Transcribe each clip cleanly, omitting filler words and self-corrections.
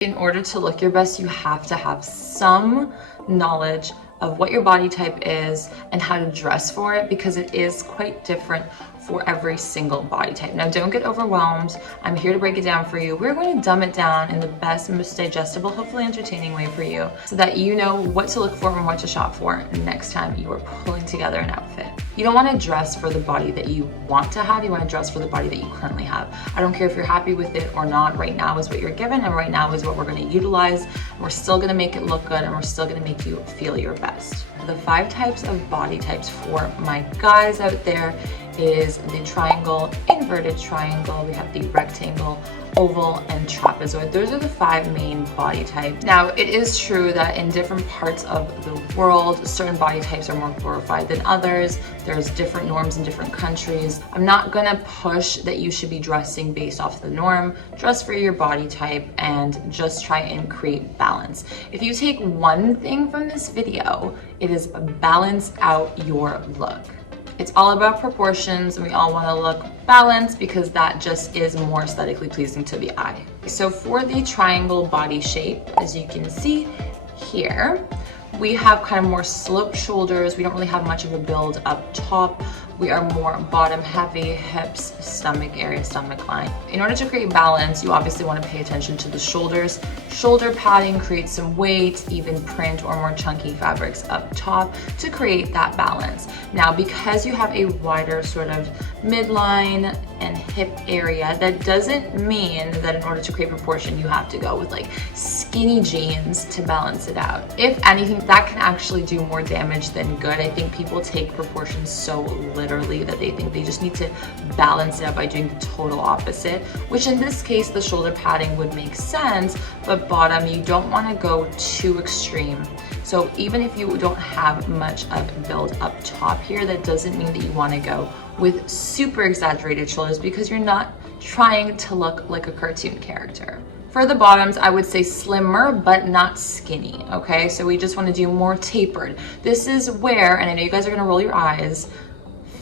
In order to look your best, you have to have some knowledge of what your body type is and how to dress for it, because it is quite different for every single body type. Now, don't get overwhelmed. I'm here to break it down for you. We're going to dumb it down in the best, most digestible, hopefully entertaining way for you, so that you know what to look for and what to shop for next time you are pulling together an outfit. You don't want to dress for the body that you want to have. You want to dress for the body that you currently have. I don't care if you're happy with it or not. Right now is what you're given, and right now is what we're going to utilize. We're still going to make it look good, and we're still going to make you feel your best. The 5 types of body types for my guys out there is the triangle, inverted triangle, we have the rectangle, oval, and trapezoid. Those are the 5 main body types. Now, it is true that in different parts of the world, certain body types are more glorified than others. There's different norms in different countries. I'm not gonna push that you should be dressing based off the norm. Dress for your body type and just try and create balance. If you take one thing from this video, it is balance out your look. It's all about proportions, and we all want to look balanced because that just is more aesthetically pleasing to the eye. So for the triangle body shape, as you can see here, we have kind of more sloped shoulders. We don't really have much of a build up top. We are more bottom heavy, hips, stomach area, stomach line. In order to create balance, you obviously want to pay attention to the shoulders. Shoulder padding creates some weight, even print or more chunky fabrics up top to create that balance. Now, because you have a wider sort of midline and hip area, that doesn't mean that in order to create proportion, you have to go with like skinny jeans to balance it out. If anything, that can actually do more damage than good. I think people take proportions so literally that they think they just need to balance it out by doing the total opposite, which in this case, the shoulder padding would make sense, but bottom, you don't want to go too extreme. So even if you don't have much of build up top here, that doesn't mean that you want to go with super exaggerated shoulders, because you're not trying to look like a cartoon character. For the bottoms, I would say slimmer, but not skinny, okay? So we just want to do more tapered. This is where, and I know you guys are going to roll your eyes,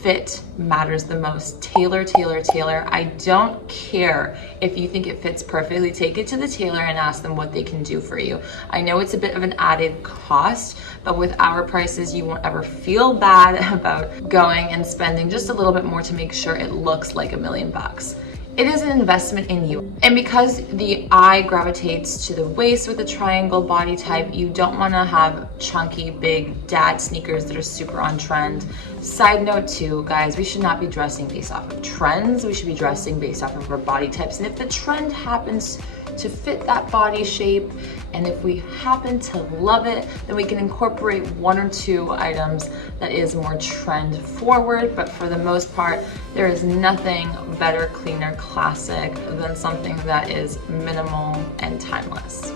fit matters the most. Tailor, tailor, tailor. I don't care if you think it fits perfectly. Take it to the tailor and ask them what they can do for you. I know it's a bit of an added cost, but with our prices, you won't ever feel bad about going and spending just a little bit more to make sure it looks like $1,000,000. It is an investment in you. And because the eye gravitates to the waist with a triangle body type, you don't want to have chunky, big dad sneakers that are super on trend. Side note too, guys, we should not be dressing based off of trends. We should be dressing based off of our body types. And if the trend happens to fit that body shape, and if we happen to love it, then we can incorporate 1 or 2 items that is more trend forward. But for the most part, there is nothing better, cleaner, classic than something that is minimal and timeless.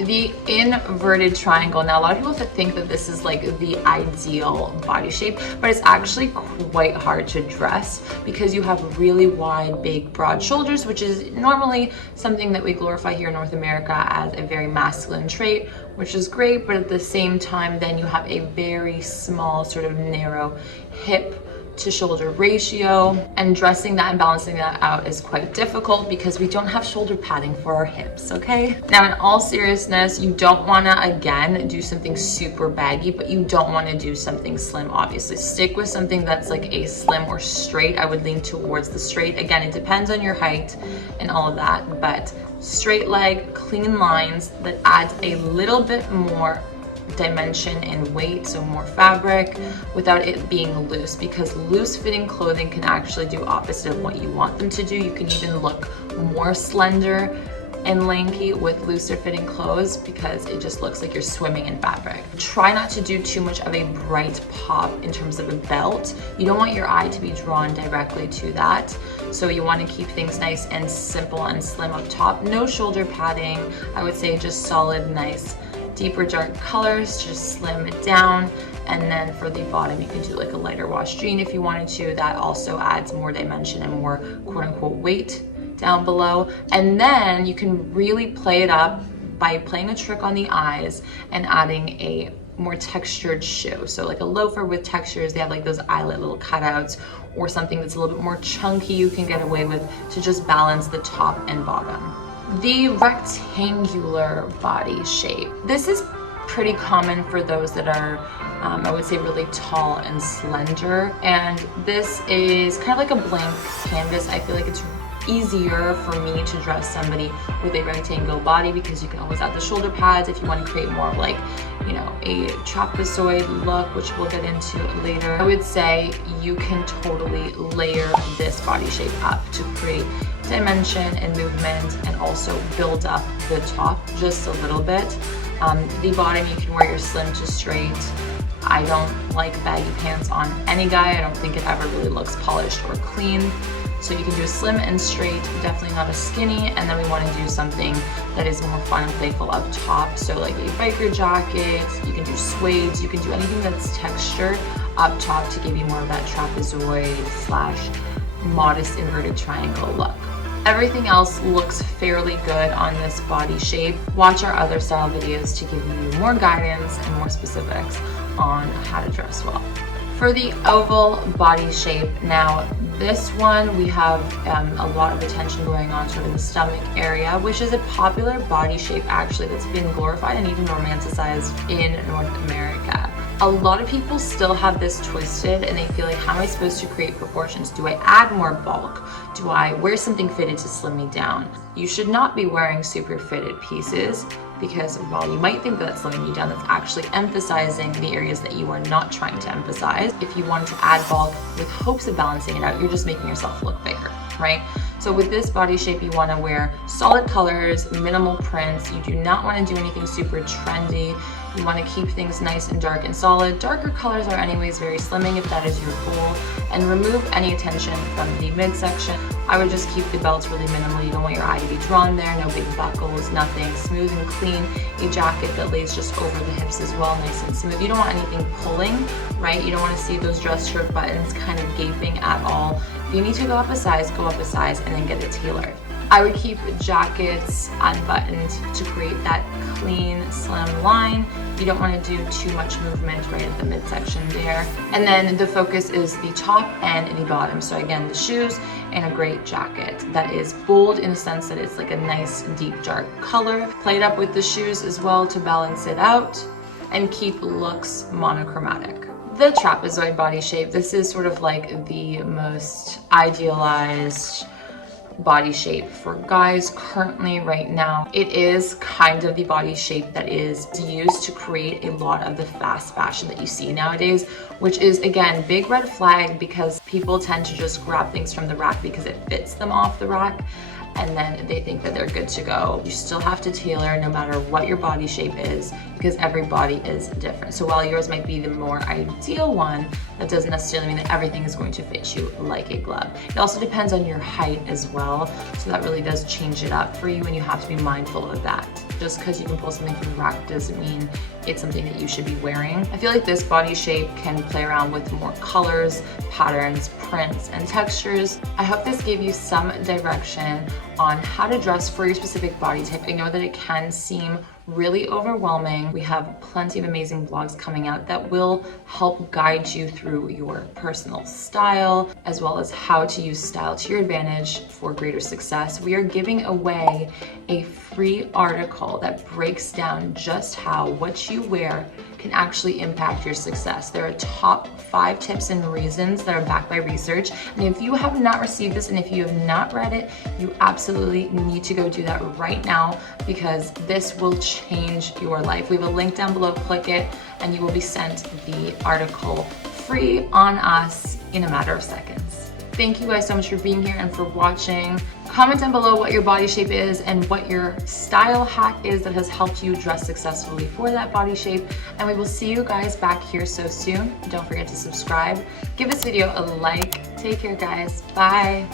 The inverted triangle. Now, a lot of people think that this is like the ideal body shape, but it's actually quite hard to dress because you have really wide, big, broad shoulders, which is normally something that we glorify here in North America as a very masculine trait, which is great, but at the same time, then you have a very small, sort of narrow hip to shoulder ratio, and dressing that and balancing that out is quite difficult because we don't have shoulder padding for our hips, okay? Now, in all seriousness, you don't wanna, again, do something super baggy, but you don't wanna do something slim, obviously. Stick with something that's like a slim or straight. I would lean towards the straight. Again, it depends on your height and all of that, but straight leg, clean lines that adds a little bit more dimension and weight, so more fabric, without it being loose, because loose fitting clothing can actually do opposite of what you want them to do. You can even look more slender and lanky with looser fitting clothes because it just looks like you're swimming in fabric. Try not to do too much of a bright pop in terms of a belt. You don't want your eye to be drawn directly to that, so you want to keep things nice and simple and slim up top. No shoulder padding. I would say just solid, nice deeper dark colors, just slim it down. And then for the bottom, you can do like a lighter wash jean if you wanted to. That also adds more dimension and more quote unquote weight down below. And then you can really play it up by playing a trick on the eyes and adding a more textured shoe. So like a loafer with textures, they have like those eyelet little cutouts, or something that's a little bit more chunky you can get away with to just balance the top and bottom. The rectangular body shape. This is pretty common for those that are, I would say, really tall and slender. And this is kind of like a blank canvas. I feel like it's easier for me to dress somebody with a rectangle body because you can always add the shoulder pads if you want to create more of like, you know, a trapezoid look, which we'll get into later. I would say you can totally layer this body shape up to create dimension and movement, and also build up the top just a little bit. The bottom, you can wear your slim to straight. I don't like baggy pants on any guy. I don't think it ever really looks polished or clean. So you can do a slim and straight, definitely not a skinny. And then we want to do something that is more fun and playful up top. So like a biker jacket, you can do suedes, you can do anything that's textured up top to give you more of that trapezoid slash modest inverted triangle look. Everything else looks fairly good on this body shape. Watch our other style videos to give you more guidance and more specifics on how to dress well. For the oval body shape, now this one we have a lot of attention going on sort of in the stomach area, which is a popular body shape actually that's been glorified and even romanticized in North America. A lot of people still have this twisted and they feel like, how am I supposed to create proportions? Do I add more bulk? Do I wear something fitted to slim me down? You should not be wearing super fitted pieces, because while you might think that it's slimming you down, that's actually emphasizing the areas that you are not trying to emphasize. If you want to add bulk with hopes of balancing it out, you're just making yourself look bigger, right? So with this body shape, you want to wear solid colors, minimal prints. You do not want to do anything super trendy. You want to keep things nice and dark and solid. Darker colors are anyways very slimming if that is your goal. And remove any attention from the midsection. I would just keep the belts really minimal. You don't want your eye to be drawn there. No big buckles, nothing. Smooth and clean. A jacket that lays just over the hips as well, nice and smooth. You don't want anything pulling, right? You don't want to see those dress shirt buttons kind of gaping at all. If you need to go up a size, go up a size and then get it tailored. I would keep jackets unbuttoned to create that clean, slim line. You don't want to do too much movement right at the midsection there. And then the focus is the top and the bottom. So again, the shoes and a great jacket that is bold in the sense that it's like a nice deep dark color. Play it up with the shoes as well to balance it out and keep looks monochromatic. The trapezoid body shape, this is sort of like the most idealized body shape for guys currently right now. It is kind of the body shape that is used to create a lot of the fast fashion that you see nowadays, which is again big red flag because people tend to just grab things from the rack because it fits them off the rack, and then they think that they're good to go. You still have to tailor no matter what your body shape is, because every body is different. So while yours might be the more ideal one, that doesn't necessarily mean that everything is going to fit you like a glove. It also depends on your height as well, so that really does change it up for you, and you have to be mindful of that. Just because you can pull something from the rack doesn't mean it's something that you should be wearing. I feel like this body shape can play around with more colors, patterns, prints, and textures. I hope this gave you some direction on how to dress for your specific body type. I know that it can seem really overwhelming. We have plenty of amazing vlogs coming out that will help guide you through your personal style, as well as how to use style to your advantage for greater success. We are giving away a free article that breaks down just how what you wear can actually impact your success. There are top 5 tips and reasons that are backed by research. And if you have not received this and if you have not read it, you absolutely need to go do that right now, because this will change your life. We have a link down below, click it, and you will be sent the article free on us in a matter of seconds. Thank you guys so much for being here and for watching. Comment down below what your body shape is and what your style hack is that has helped you dress successfully for that body shape. And we will see you guys back here so soon. Don't forget to subscribe. Give this video a like. Take care, guys. Bye.